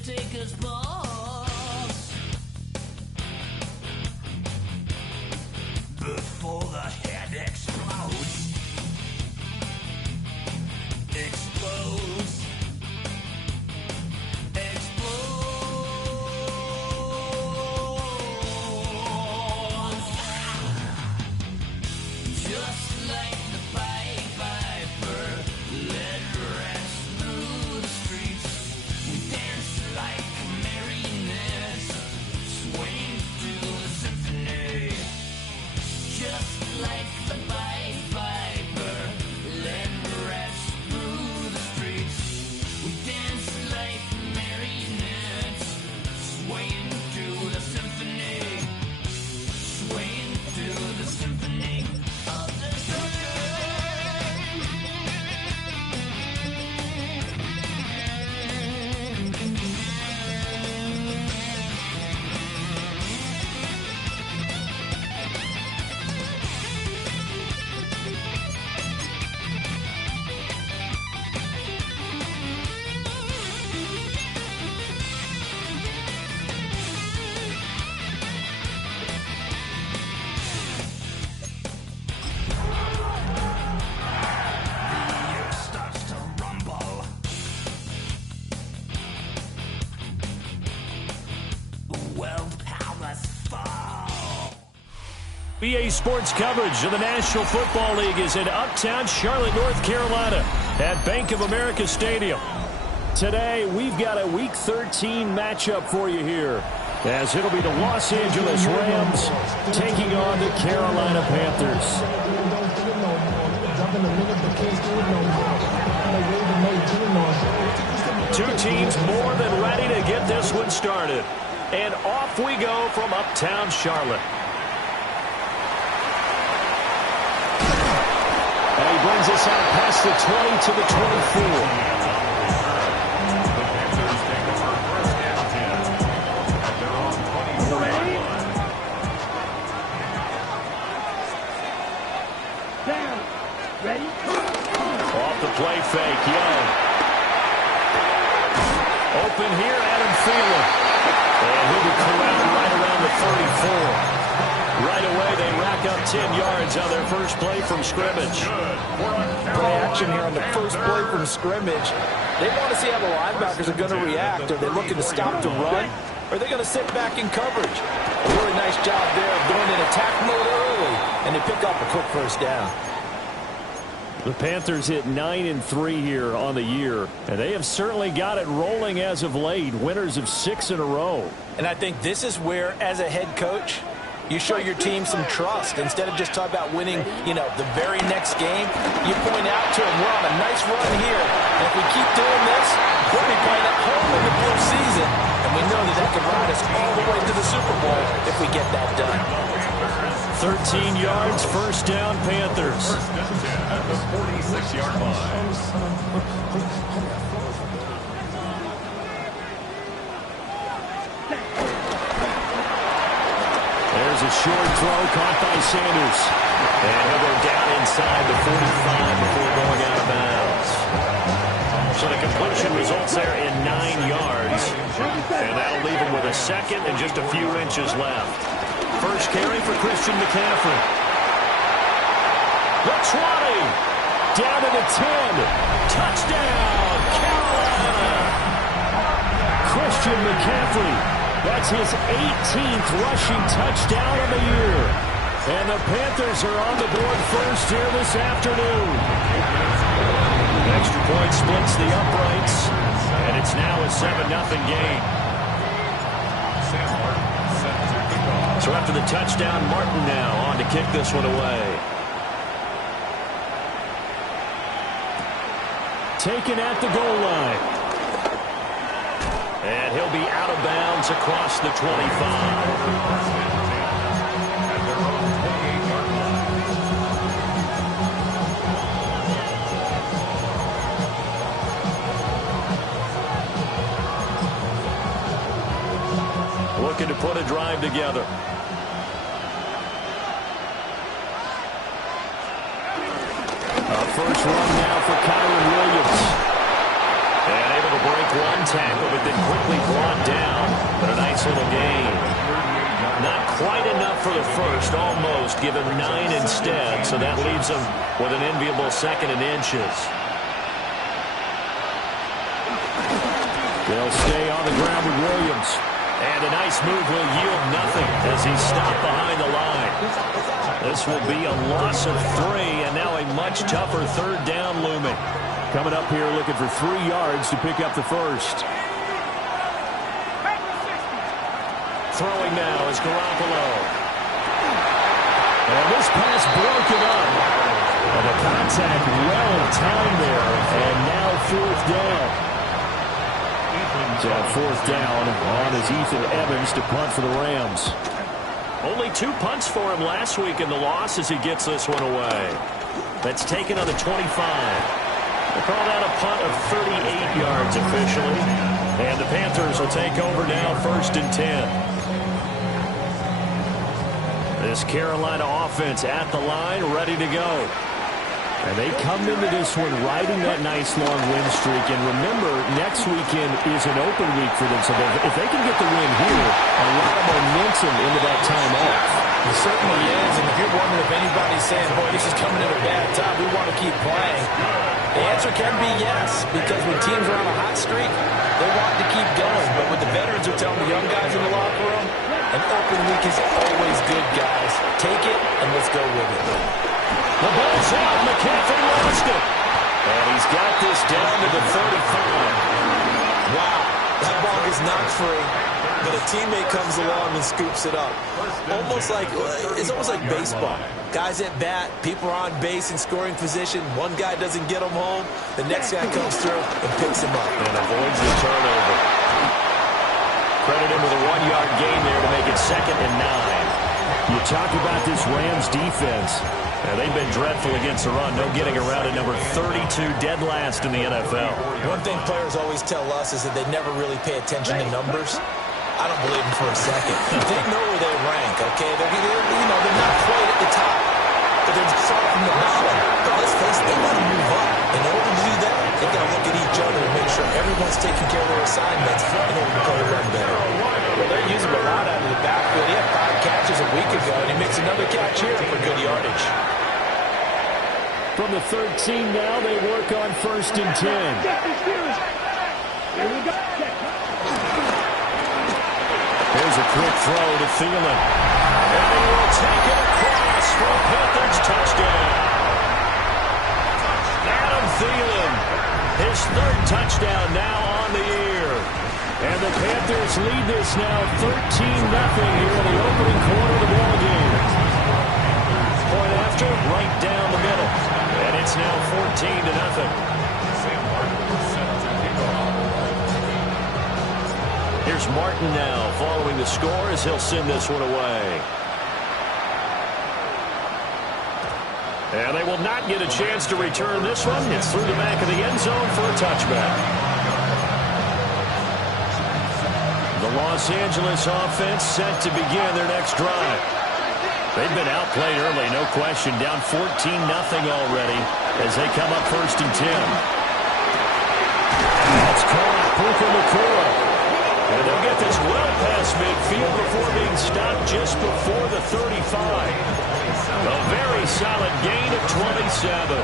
Undertaker's boss. Before the head explodes. Explodes. Just like the Pied Piper, led rats through the streets. We dance like marionettes, swing to the symphony. Just like the Pied Piper, led rats through the streets. We dance like marionettes, swaying to the symphony. Swaying to the symphony. BA Sports coverage of the National Football League is in uptown Charlotte, North Carolina at Bank of America Stadium. Today, we've got a Week 13 matchup for you here, as it'll be the Los Angeles Rams taking on the Carolina Panthers. Two teams more than ready to get this one started. And off we go from uptown Charlotte. And he brings us out past the 20 to the 24. Off the play fake, Young. Open here, Adam Thielen. And he'll be corralled right around the 34. Right away, they rack up 10 yards on their first play from scrimmage. Play action here on the first play from scrimmage. They want to see how the linebackers are going to react. Are they looking to stop the run? Or are they going to sit back in coverage? A really nice job there of going in attack mode early, and they pick up a quick first down. The Panthers hit 9-3 here on the year, and they have certainly got it rolling as of late, winners of 6 in a row. And I think this is where, as a head coach, you show your team some trust. Instead of just talking about winning, the very next game, you point out to them, we're on a nice run here. And if we keep doing this, we'll be playing at home in the postseason. And we know that could ride us all the way to the Super Bowl if we get that done. 13 yards, first down, Panthers. First down at the 46-yard line. There's a short throw caught by Sanders. And he'll go down inside the 45 before going out of bounds. So the completion results there in 9 yards. And that'll leave him with a second and just a few inches left. First carry for Christian McCaffrey. The 20. Down to the 10. Touchdown, Carolina. Christian McCaffrey. That's his 18th rushing touchdown of the year. And the Panthers are on the board first here this afternoon. Extra point splits the uprights. And it's now a 7-0 game. So after the touchdown, Martin now on to kick this one away. Taken at the goal line. And he'll be out of bounds across the 25. Looking to put a drive together. First run now for Kyren Williams. And able to break one tackle, but but then quickly brought down. But a nice little gain. Not quite enough for the first, almost. Give him 9 instead, so that leaves him with an enviable second and inches. They'll stay on the ground with Williams. And a nice move will yield nothing as he's stopped behind the line. This will be a loss of 3, and now a much tougher third down looming. Coming up here looking for 3 yards to pick up the first. Throwing now is Garoppolo. And this pass broken up. And the contact well timed there. And now 4th down. So 4th down on is Ethan Evans to punt for the Rams. Only 2 punts for him last week in the loss as he gets this one away. That's taken on the 25. They call that a punt of 38 yards officially. And the Panthers will take over now 1st and 10. This Carolina offense at the line, ready to go. And they come into this one riding that nice long win streak. And remember, next weekend is an open week for them. So if they can get the win here, a lot of momentum into that time off. It certainly is. And if you're wondering if anybody's saying, boy, this is coming at a bad time, we want to keep playing, the answer can be yes. Because when teams are on a hot streak, they want to keep going. But what the veterans are telling the young guys in the locker room, an open week is always good, guys. Take it, and let's go with it. The ball's out. McCaffrey lost it. And he's got this down to the 35. Wow. That ball is not free, but a teammate comes along and scoops it up. It's almost like baseball. Guys at bat, people are on base in scoring position. One guy doesn't get him home. The next guy comes through and picks him up. And avoids the turnover. Credit him with a 1-yard gain there to make it 2nd and 9. You talk about this Rams defense. Yeah, they've been dreadful against the run. No getting around at number 32, dead last in the NFL. One thing players always tell us is that they never really pay attention to numbers. I don't believe them for a second. They know where they rank, okay? They're not quite at the top, but they're far from the bottom. But let's face it, they got to move up. In order to do that, they got to look at each other and make sure everyone's taking care of their assignments in order to play the run better. Well, they're using a lot out of the backfield. He had 5 catches a week ago, and he makes another catch here for good yardage. From the 13 now, they work on 1st and 10. Here's a quick throw to Thielen. And he will take it across for a Panthers touchdown. Adam Thielen, his 3rd touchdown now on the year. And the Panthers lead this now 13-0 here in the opening quarter of the ball game. Point after, right down the middle. And it's now 14-0. Here's Martin now following the score as he'll send this one away. And they will not get a chance to return this one. It's through the back of the end zone for a touchback. The Los Angeles offense set to begin their next drive. They've been outplayed early, no question. Down 14-0 already as they come up 1st and 10. That's caught. Puka Nacua. And they'll get this well past midfield before being stopped just before the 35. A very solid gain of 27.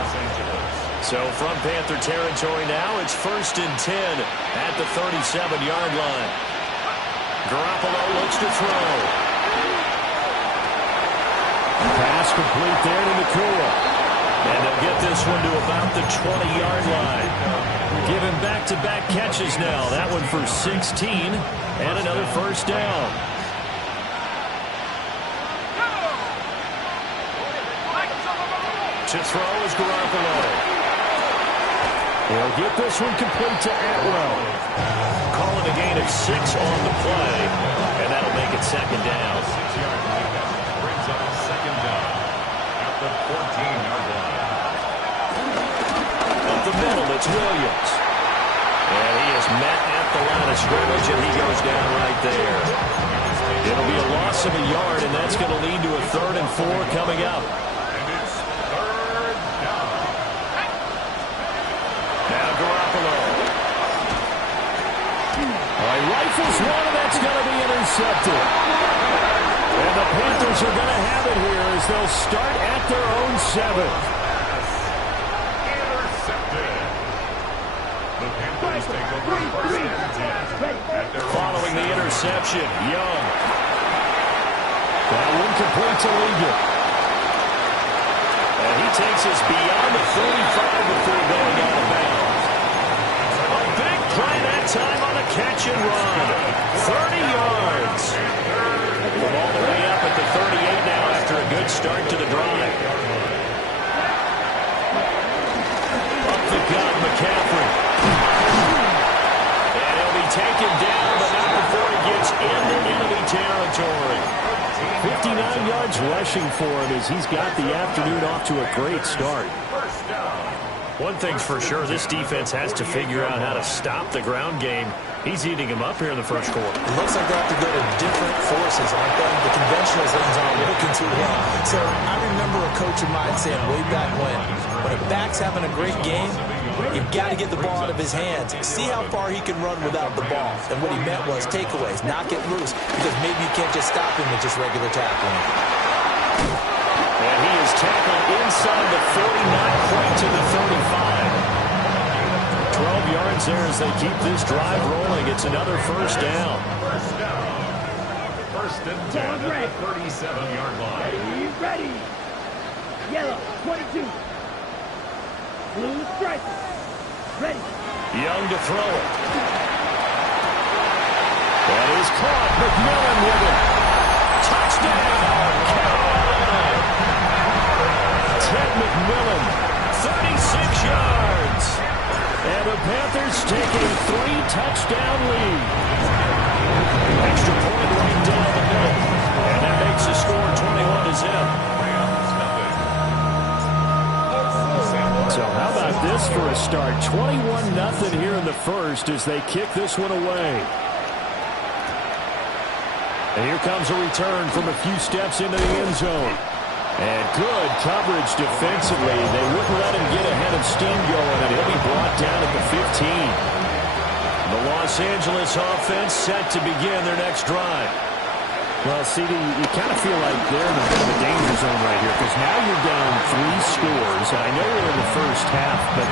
So from Panther territory now, it's 1st and 10 at the 37-yard line. Garoppolo looks to throw. Pass complete there to Nacua. And they'll get this one to about the 20-yard line. Giving back-to-back catches now. That one for 16 and another 1st down. To throw is Garoppolo. They'll get this one complete to Atwell. Calling a gain of 6 on the play, and that'll make it 2nd down. 6-yard line. Brings up 2nd down at the 14-yard line. Up the middle, it's Williams. And he is met at the line of scrimmage, and he goes down right there. It'll be a loss of a yard, and that's going to lead to a 3rd and 4 coming up. And it's 3rd down. Now Garoppolo. Rifles one, and that's going to be intercepted. And the Panthers are going to have it here as they'll start at their own 7. Intercepted. The Panthers take over first and 10. Following the interception, Young. That one complete to Ligon. And he takes us beyond the 35 before going out of bounds. A big play that time on a catch and run. 30 yards. From all the way up at the 38 now after a good start to the drive. Up the gut, McCaffrey. And he'll be taken down, but not before he gets into enemy territory. 59 yards rushing for him as he's got the afternoon off to a great start. One thing's for sure, this defense has to figure out how to stop the ground game. He's eating him up here in the first quarter. It looks like they have to go to different forces, aren't they? The conventional things aren't working too well. So I remember a coach of mine saying way back when a back's having a great game, you've got to get the ball out of his hands. See how far he can run without the ball. And what he meant was takeaways, not get loose, because maybe you can't just stop him with just regular tackling. And he is tackled inside the 49 point to the 35. 12 yards there as they keep this drive rolling. It's another first down. First down. First and 10 at the 37-yard line. Ready. Yellow, 22. Blue striker. Ready. Young to throw it. That is caught. McMillan with it. Touchdown, Carolina. Ted McMillan, 36 yards. And the Panthers take a 3-touchdown lead. Extra point right down the middle. And that makes the score 21-0. So how about this for a start? 21-0 here in the first as they kick this one away. And here comes a return from a few steps into the end zone. And good coverage defensively. They wouldn't let him get ahead of steam going, and he'll be brought down at the 15. The Los Angeles offense set to begin their next drive. Well, CD, you kind of feel like they're in a bit of a danger zone right here because now you're down 3 scores. I know we're in the first half, but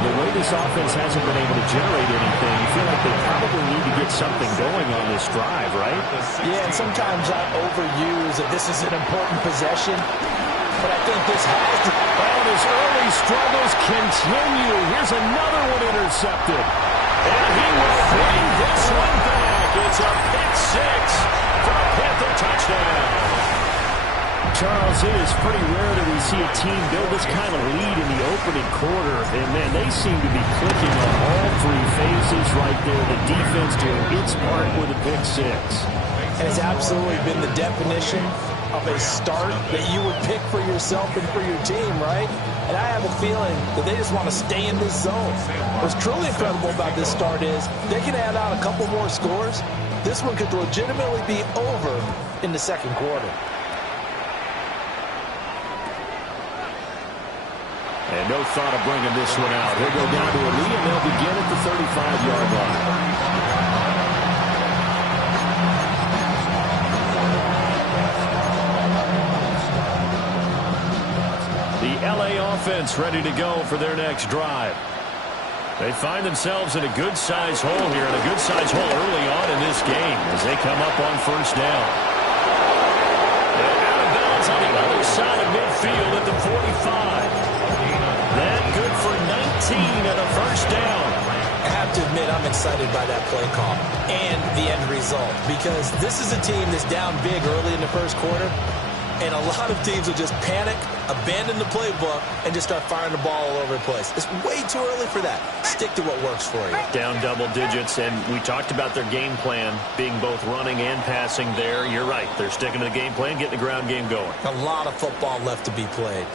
the way this offense hasn't been able to generate anything, you feel like they probably need to get something going on this drive, right? Yeah, and sometimes I overuse that this is an important possession, but I think this has to. And his early struggles continue. Here's another one intercepted. And he will bring this one back. It's a pick 6. For a Panther touchdown. Charles, it is pretty rare that we see a team build this kind of lead in the opening quarter. And, man, they seem to be clicking on all 3 phases right there. The defense doing its part with a pick 6. And it's absolutely been the definition of a start that you would pick for yourself and for your team, right? And I have a feeling that they just want to stay in this zone. What's truly incredible about this start is they can add on a couple more scores. This one could legitimately be over in the second quarter. And no thought of bringing this one out. He'll go down to a lead, and they'll begin at the 35-yard line. The LA offense ready to go for their next drive. They find themselves in a good-sized hole here, and a good-sized hole early on in this game as they come up on first down. And out of bounds on the other side of midfield at the 45. That good for 19 and a first down. I have to admit, I'm excited by that play call and the end result because this is a team that's down big early in the first quarter, and a lot of teams will just panic, abandon the playbook, and just start firing the ball all over the place. It's way too early for that. Stick to what works for you. Down double digits, and we talked about their game plan being both running and passing there. You're right. They're sticking to the game plan, getting the ground game going. A lot of football left to be played.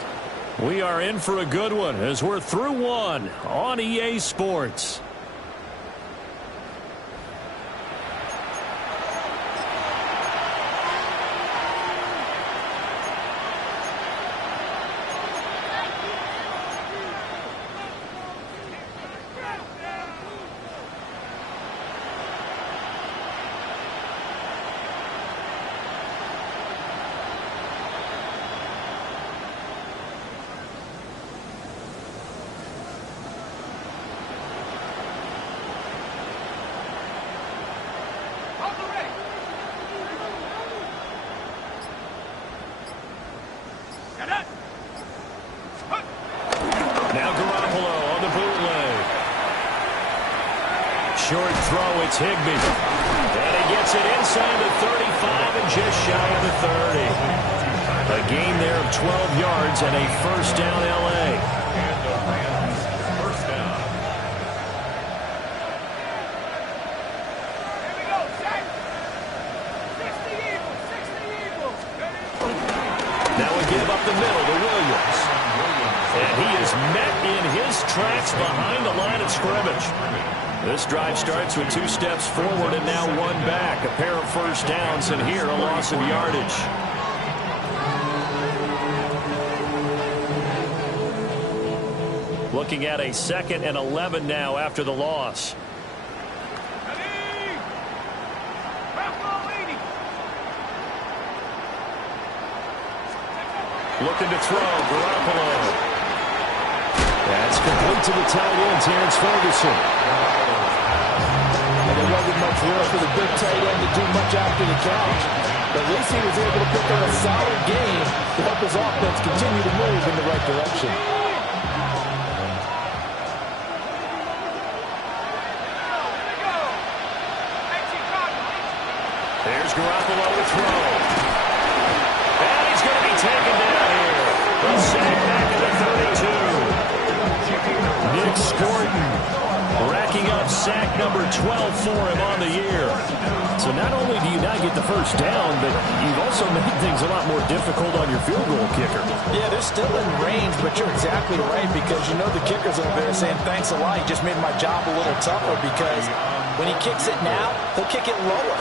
We are in for a good one as we're through one on EA Sports. short throw. It's Higbee. And he gets it inside the 35 and just shy of the 30. A gain there of 12 yards and a first down, L.A. And the Rams first down. Here we go, set. 60 Eagles, 60 Eagles. Now we give up the middle to Williams. And he is met in his tracks behind the line of scrimmage. This drive starts with 2 steps forward and now 1 back. A pair of first downs, and here a loss of yardage. Looking at a 2nd and 11 now after the loss. Looking to throw, Garoppolo. That's complete to the tight end, Terrence Ferguson. And there wasn't much room for the big tight end to do much after the catch. But at least he was able to pick up a solid game to help his offense continue to move in the right direction. There's Garoppolo to throw. And he's going to be taken down here. The sack back at the 32. Nick Scorton racking up sack number 12 for him on the year. So not only do you not get the first down, but you've also made things a lot more difficult on your field goal kicker. Yeah, they're still in range, but you're exactly right because you know the kicker's over there saying, thanks a lot, you just made my job a little tougher because when he kicks it now, he'll kick it lower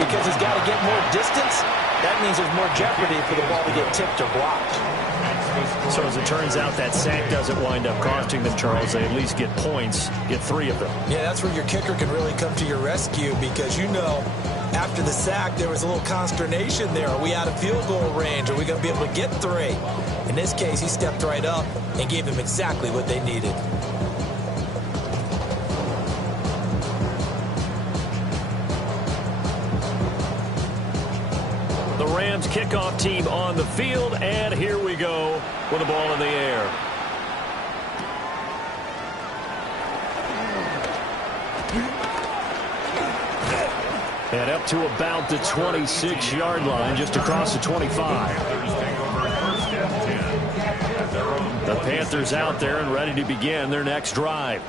because he's got to get more distance. That means there's more jeopardy for the ball to get tipped or blocked. So as it turns out, that sack doesn't wind up costing them, Charles. They at least get points, get 3 of them. Yeah, that's where your kicker can really come to your rescue because you know after the sack there was a little consternation there. Are we out of field goal range? Are we going to be able to get 3? In this case, he stepped right up and gave them exactly what they needed. The Rams kickoff team on the field, and here we go with the ball in the air. And up to about the 26-yard line, just across the 25. The Panthers out there and ready to begin their next drive.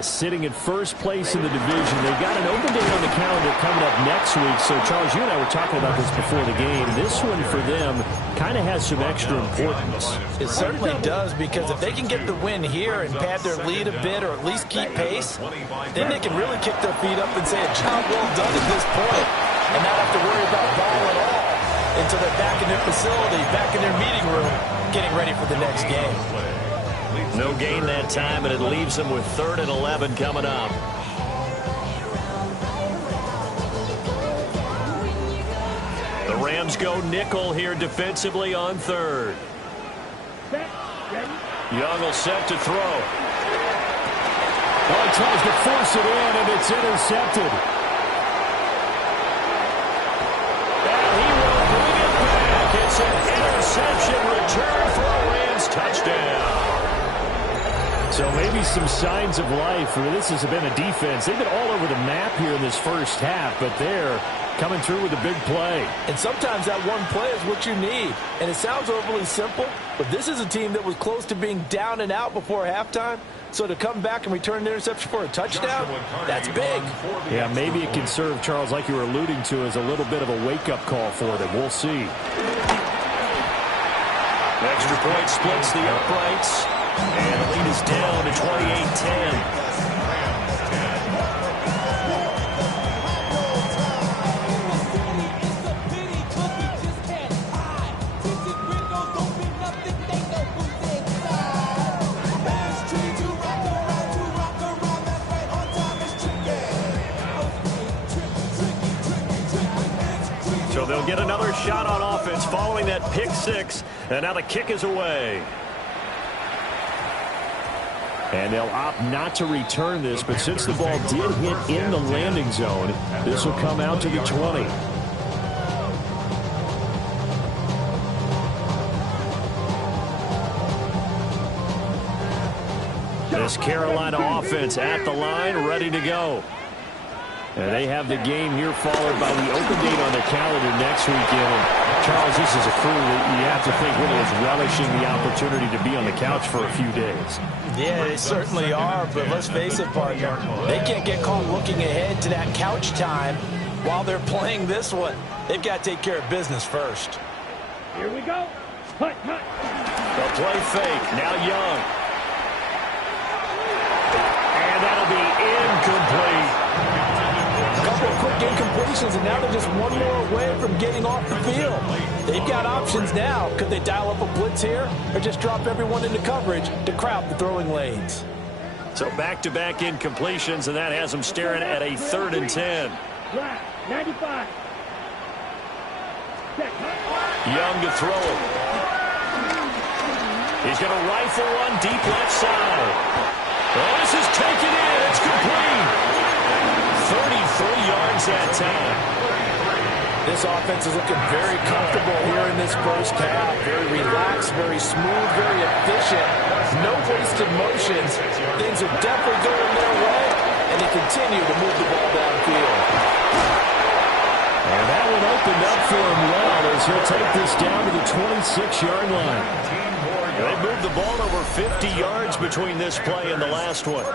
Sitting in first place in the division. They've got an open day on the calendar coming up next week. So, Charles, you and I were talking about this before the game. This one for them kind of has some extra importance. It certainly does because if they can get the win here and pad their lead a bit or at least keep pace, then they can really kick their feet up and say a job well done at this point and not have to worry about ball at all until they're back in their facility, back in their meeting room, getting ready for the next game. No gain that time, and it leaves them with 3rd and 11 coming up. The Rams go nickel here defensively on 3rd. Young will set to throw. Oh, he tries to force it in, and it's intercepted. And he will bring it back. It's an interception return for a Rams touchdown. So maybe some signs of life. This has been a defense. They've been all over the map here in this first half, but they're coming through with a big play. And sometimes that one play is what you need. And it sounds overly simple, but this is a team that was close to being down and out before halftime. So to come back and return the interception for a touchdown, that's big. Yeah, maybe it can serve, Charles, like you were alluding to, as a little bit of a wake-up call for them. We'll see. Extra point splits the uprights. And the lead is down to 28-10. So they'll get another shot on offense following that pick 6. And now the kick is away. And they'll opt not to return this, but since the ball did hit in the landing zone, this will come out to the 20. This Carolina offense at the line, ready to go. And they have the game here followed by the open date on their calendar next weekend. And Charles, this is a crew that you have to think really is relishing the opportunity to be on the couch for a few days. Yeah, they certainly are, but let's face it, partner. They can't get caught looking ahead to that couch time while they're playing this one. They've got to take care of business first. Here we go. Hut, hut. The play fake. Now Young. And that'll be incomplete. A couple of quick incompletions, and now they're just one more away from getting off the field. They've got options now. Could they dial up a blitz here or just drop everyone into coverage to crowd the throwing lanes? So back-to-back incompletions, and that has them staring at a 3rd and 10. Flat. 95. Check. Young to throw it. He's going to rifle one deep left side. Oh, this is taken in. It's complete. 33 yards that time. This offense is looking very comfortable here in this first half. Very relaxed, very smooth, very efficient. No wasted motions. Things are definitely going their way, and they continue to move the ball downfield. And that one opened up for him well as he'll take this down to the 26-yard line. They moved the ball over 50 yards between this play and the last one.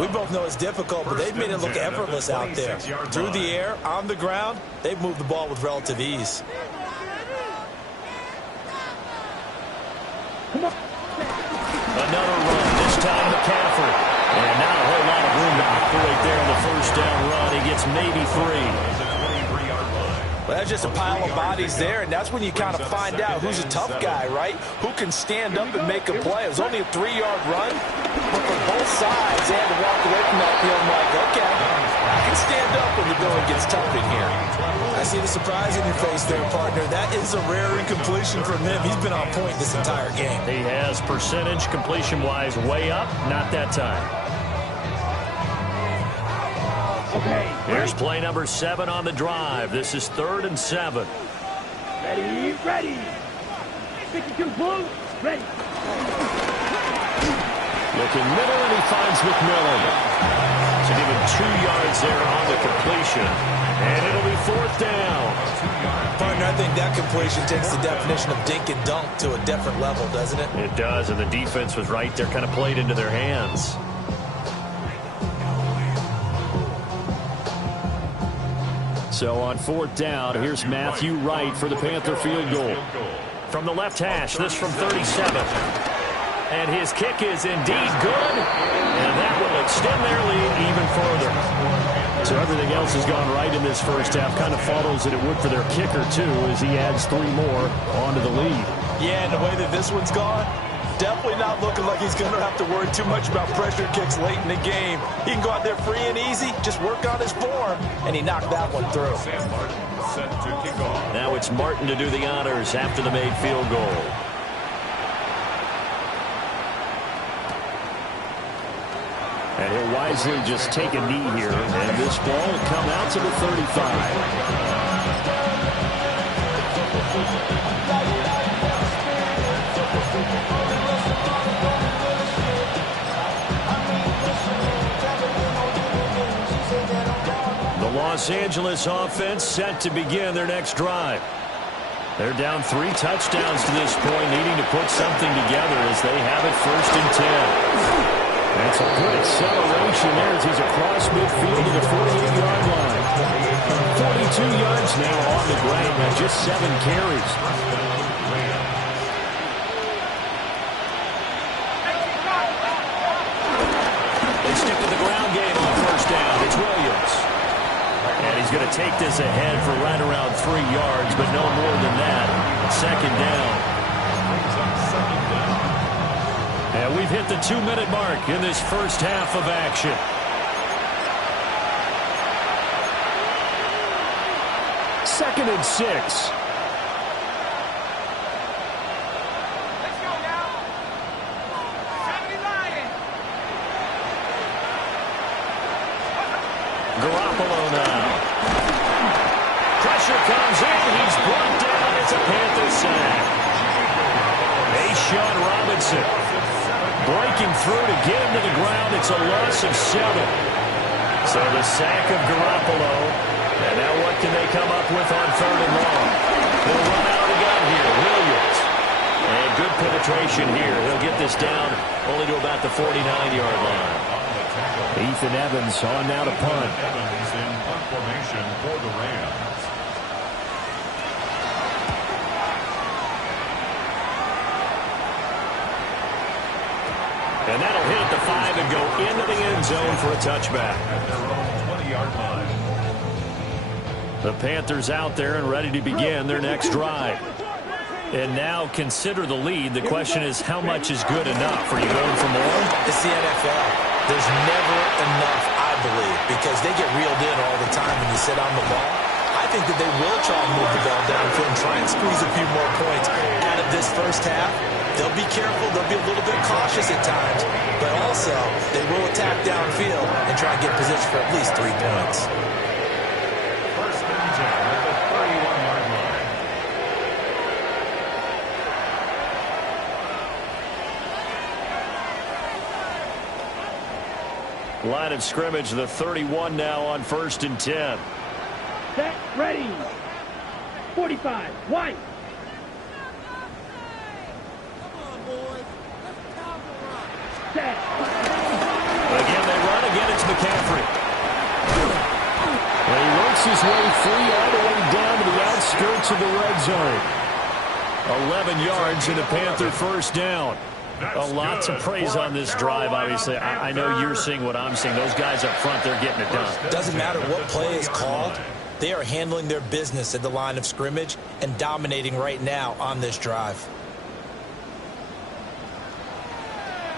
We both know it's difficult, but they've made it look effortless out there. Through the air, on the ground, they've moved the ball with relative ease. Another run, this time McCaffrey. And not a whole lot of room to operate there on the first down run. He gets maybe 3. Well, that's just a pile of bodies there, and that's when you kind of find out who's a tough guy, right? Who can stand up and make a play. It was only a 3-yard run, but for both sides, they had to walk away from that field like, okay, I can stand up when the going gets tough in here. I see the surprise in your face there, partner. That is a rare incompletion from him. He's been on point this entire game. He has percentage completion-wise way up, not that time. Okay. Here's play number 7 on the drive. This is 3rd and 7. Ready, ready. 52 Bulls, ready. Looking middle, and he finds McMillan. So give him 2 yards there on the completion. And it'll be 4th down. Partner, I think that completion takes the definition of dink and dunk to a different level, doesn't it? It does, and the defense was right there, kind of played into their hands. So on 4th down, here's Matthew Wright for the Panther field goal. From the left hash, this from 37. And his kick is indeed good. And that will extend their lead even further. So everything else has gone right in this first half. Kind of follows that it would for their kicker, too, as he adds 3 more onto the lead. Yeah, and the way that this one's gone, definitely not looking like he's going to have to worry too much about pressure kicks late in the game. He can go out there free and easy, just work on his form, and he knocked that one through. Now it's Martin to do the honors after the made field goal. And he'll wisely just take a knee here, and this ball will come out to the 35. The Los Angeles offense set to begin their next drive. They're down 3 touchdowns to this point, needing to put something together as they have it 1st and 10. That's a good acceleration there as he's across midfield to the 48-yard line. 42 yards now on the ground at just 7 carries. They stick to the ground game on 1st down. It's Williams. And he's going to take this ahead for right around 3 yards, but no more than that. 2nd down. And we've hit the 2-minute mark in this first half of action. Second and 6. Let's go now. 70 Lion. Garoppolo now. Pressure comes in. He's brought down. It's a Panther sack. A Bijan Robinson. Breaking through to get him to the ground. It's a loss of 7. So the sack of Garoppolo. And now what can they come up with on 3rd and long? They'll run out of the gun here. Williams. And good penetration here. He'll get this down only to about the 49-yard line. Ethan Evans on now to punt. Evans in punt formation for the Rams. And that'll hit at the 5 and go into the end zone for a touchback. At their own 20-yard line. The Panthers out there and ready to begin their next drive. And now consider the lead. The question is, how much is good enough? Are you going for more? It's the NFL. There's never enough, I believe, because they get reeled in all the time when you sit on the ball. I think that they will try and move the ball downfield and try and squeeze a few more points out of this first half. They'll be careful. They'll be a little bit cautious at times. But also, they will attack downfield and try and get position for at least 3 points. First and 10 at the 31-yard line. Line of scrimmage, the 31 now on 1st and 10. Set, ready. 45, white. Set. Again, they run. Again, it's McCaffrey. And he works his way free all the way down to the outskirts of the red zone. 11 yards and a Panther first down. A lot to praise on this drive, obviously. I know you're seeing what I'm seeing. Those guys up front, they're getting it done. Doesn't matter what play is called. They are handling their business at the line of scrimmage and dominating right now on this drive.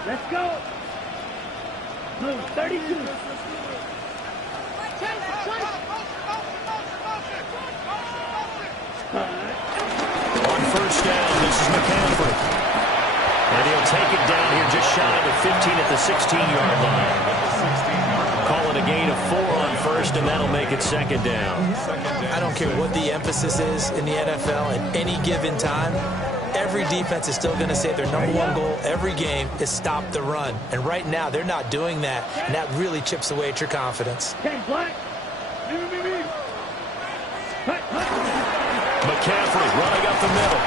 Let's go. Move, 32. On first down, this is McCaffrey. And he'll take it down here just shy of the 15 at the 16-yard line. Call it a gain of 4 on first, and that'll make it second down. I don't care what the emphasis is in the NFL at any given time. Every defense is still going to say their #1 goal every game is stop the run. And right now, they're not doing that, and that really chips away at your confidence. 10 black. McCaffrey running up the middle.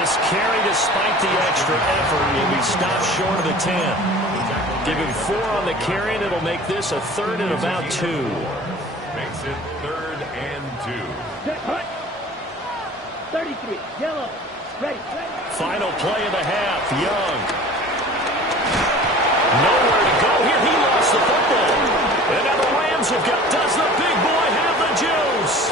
This carry, despite the extra effort, will be stopped short of the 10. Give him 4 on the carry, and it'll make this a 3rd and about 2. Makes it 3rd and 2. Set, hut. 33, yellow. Ready. Final play of the half, Young. Nowhere to go here. He lost the football. And now the Rams have got, does the big boy have the juice?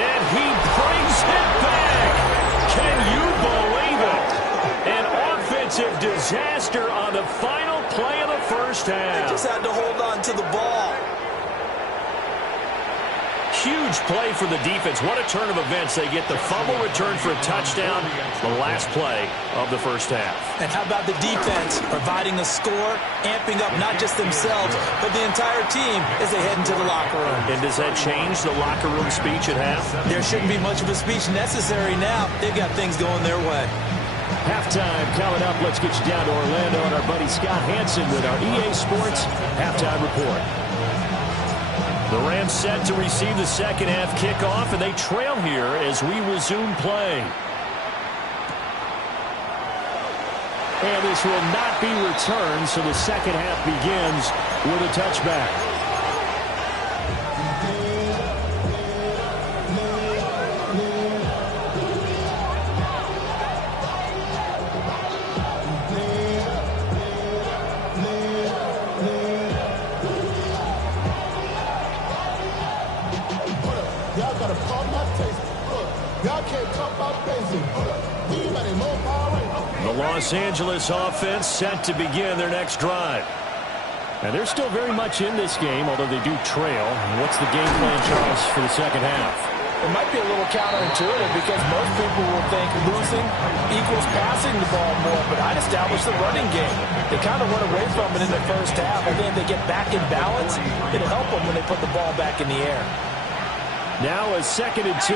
And he brings it back. Can you believe it? An offensive disaster on the final play of the first half. They just had to hold on to the ball. Huge play for the defense. What a turn of events. They get the fumble return for a touchdown, the last play of the first half. And how about the defense providing a score, amping up not just themselves, but the entire team as they head into the locker room. And does that change the locker room speech at half? There shouldn't be much of a speech necessary now. They've got things going their way. Halftime coming up. Let's get you down to Orlando and our buddy Scott Hansen with our EA Sports Halftime Report. The Rams set to receive the second half kickoff, and they trail here as we resume play. And this will not be returned, so the second half begins with a touchback. The Los Angeles offense set to begin their next drive. And they're still very much in this game, although they do trail. What's the game plan, Charles, for the second half? It might be a little counterintuitive because most people will think losing equals passing the ball more, but I'd establish the running game. They kind of went away from it in the first half. I think if they get back in balance, it'll help them when they put the ball back in the air. Now a 2nd and 2.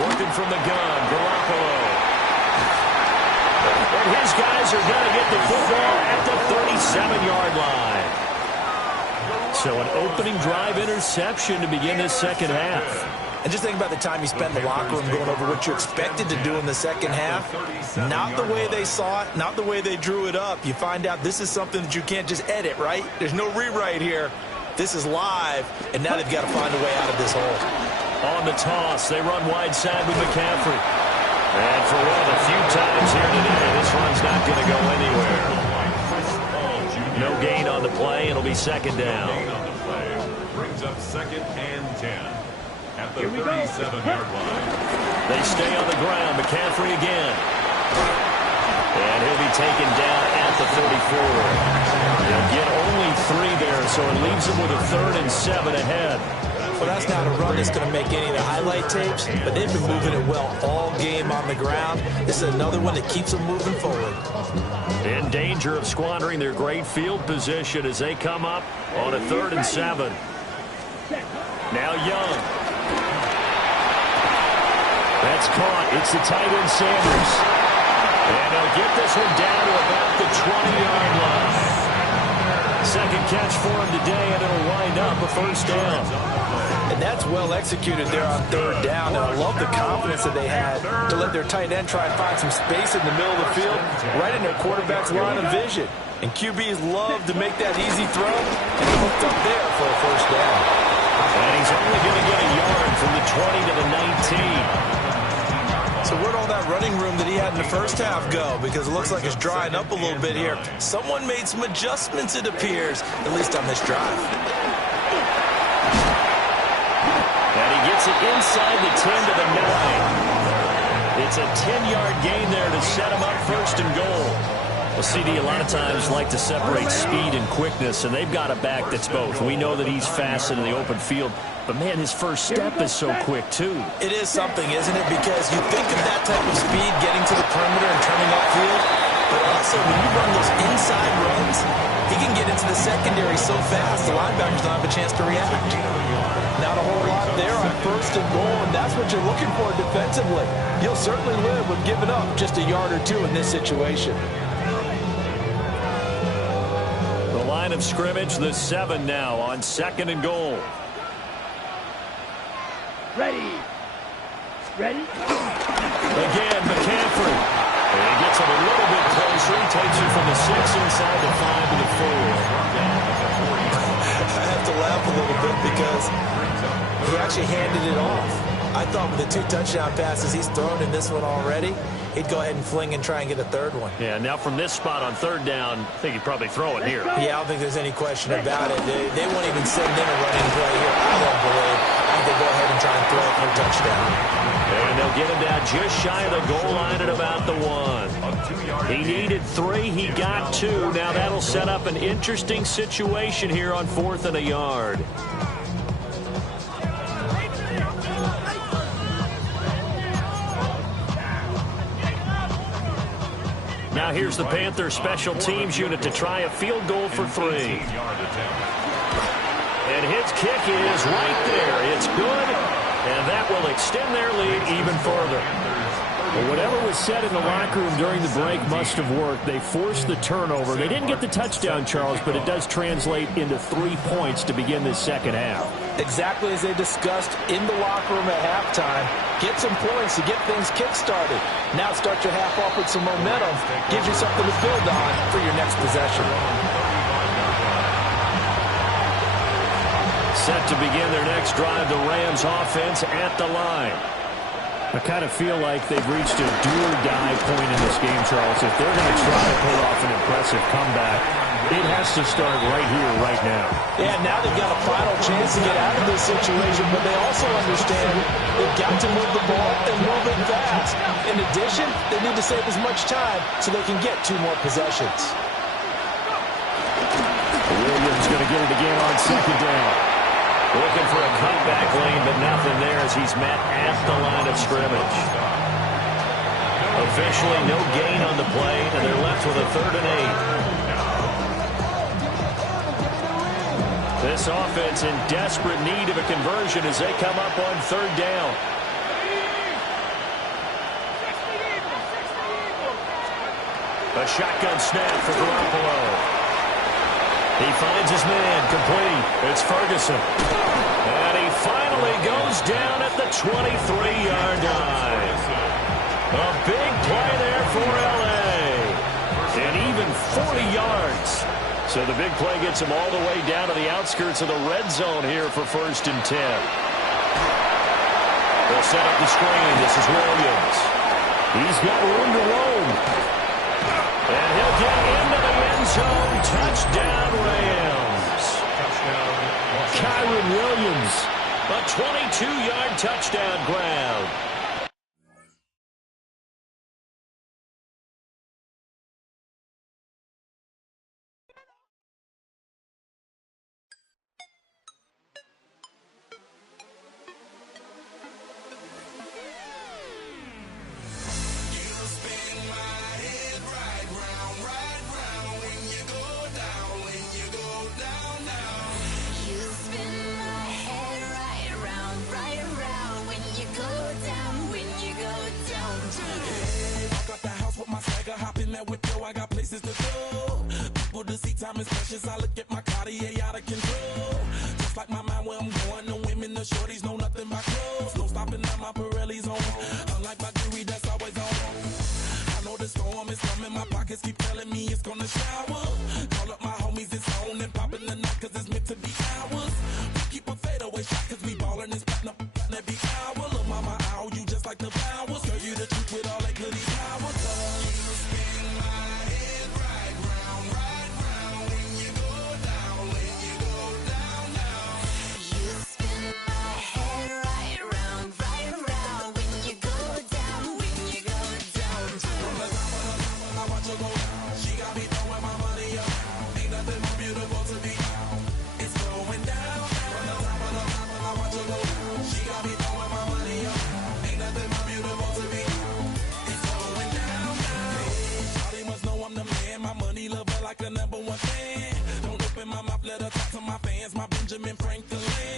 Working from the gun, Garoppolo. And his guys are going to get the football at the 37-yard line. So an opening drive interception to begin this second half. And just think about the time you spent in the locker room going over what you expected to do in the second half. Not the way they saw it, not the way they drew it up. You find out this is something that you can't just edit, right? There's no rewrite here. This is live, and now they've got to find a way out of this hole. On the toss, they run wide side with McCaffrey. And for one of the few times here today, this run's not going to go anywhere. No gain on the play. It'll be second down. Brings up 2nd and 10 at the 37-yard line. They stay on the ground. McCaffrey again. And he'll be taken down at the 34. They'll get only 3 there, so it leaves them with a 3rd and 7 ahead. Well, that's not a run that's going to make any of the highlight tapes, but they've been moving it well all game on the ground. This is another one that keeps them moving forward. In danger of squandering their great field position as they come up on a 3rd and 7. Now Young. That's caught. It's the tight end Sanders. And they'll get this one down to about the 20-yard line. Second catch for him today, and it'll wind up a 1st down. And that's well executed there on 3rd down. And I love the confidence that they had to let their tight end try and find some space in the middle of the field, right in their quarterback's line of vision. And QBs love to make that easy throw, and he hooked up there for a 1st down. And he's only going to get a yard from the 20 to the 19. So where'd all that running room that he had in the first half go? Because it looks like it's drying up a little bit here. Someone made some adjustments, it appears, at least on this drive. And he gets it inside the 10 to the 9. It's a 10-yard gain there to set him up 1st and goal. Well, CD, a lot of times like to separate speed and quickness, and they've got a back that's both. We know that he's fast in the open field, but, man, his first step is so quick, too. It is something, isn't it? Because you think of that type of speed getting to the perimeter and turning upfield, but also when you run those inside runs, he can get into the secondary so fast the linebackers don't have a chance to react. Not a whole lot there on 1st and goal, and that's what you're looking for defensively. You'll certainly live with giving up just a yard or 2 in this situation. The line of scrimmage, the 7 now on 2nd and goal. Ready. Ready. Again, McCaffrey. And he gets him a little bit closer. He takes it from the 6 inside the 5 to the 4. I have to laugh a little bit because he actually handed it off. I thought with the 2 touchdown passes he's thrown in this one already, he'd go ahead and fling and try and get a 3rd one. Yeah, now from this spot on 3rd down, I think he'd probably throw it here. Yeah, I don't think there's any question about it. They won't even send in a running play here. I don't believe. I think they go ahead and try and throw it for a touchdown. And they'll get him down just shy of the goal line at about the 1. He needed 3. He got 2. Now that'll set up an interesting situation here on 4th and a yard. Now here's the Panthers special teams unit to try a field goal for 3. And his kick is right there. It's good, and that will extend their lead even further. Well, whatever was said in the locker room during the break must have worked. They forced the turnover. They didn't get the touchdown, Charles, but it does translate into 3 points to begin this second half. Exactly as they discussed in the locker room at halftime. Get some points to get things kick-started. Now start your half off with some momentum. Gives you something to build on for your next possession. Set to begin their next drive, the Rams offense at the line. I kind of feel like they've reached a do-or-die point in this game, Charles. If they're going to try to pull off an impressive comeback, it has to start right here, right now. Yeah, now they've got a final chance to get out of this situation, but they also understand they've got to move the ball and move it fast. In addition, they need to save as much time so they can get 2 more possessions. Williams going to get it again on 2nd down. Looking for a cutback lane, but nothing there as he's met at the line of scrimmage. Officially no gain on the play, and they're left with a 3rd and 8. This offense in desperate need of a conversion as they come up on third down. A shotgun snap for Garoppolo. He finds his man, complete. It's Ferguson. And he finally goes down at the 23-yard line. A big play there for L.A. And even 40 yards. So the big play gets him all the way down to the outskirts of the red zone here for 1st and 10. They'll set up the screen. This is Williams. He's got room to roam. And he'll get into the end zone. Touchdown, Rams. Kyren Williams. A 22-yard touchdown grab. I look at my Cartier out of control. Just like my mind where I'm going. The women, the shorties know nothing but clothes. No stopping at my Pirelli's on. Unlike my jewelry that's always on. I know the storm is coming. My pockets keep telling me it's gonna shower. Call up my homies, it's on and popping the night cause it's meant to be ours. We keep a fadeaway shot cause we ballin' this platinum every hour. Look mama, ow, you just like the flowers. Girl, you the truth with all that goody power. You spin my head right round, right round. When you go down, when you go down, down. You spin my head right round, right round. When you go down, when you go down. From the top of the top, I watch her go down. She got me throwing my money up. Ain't nothing more beautiful to be. It's going down. From the top of the top, I watch her go down. She got me throwing my money up. Ain't nothing more beautiful to be. It's going down, down. Shawty must know I'm the man. My money love her like a #1 fan. Don't open my mouth, let her talk to my fans. My Benjamin Franklin.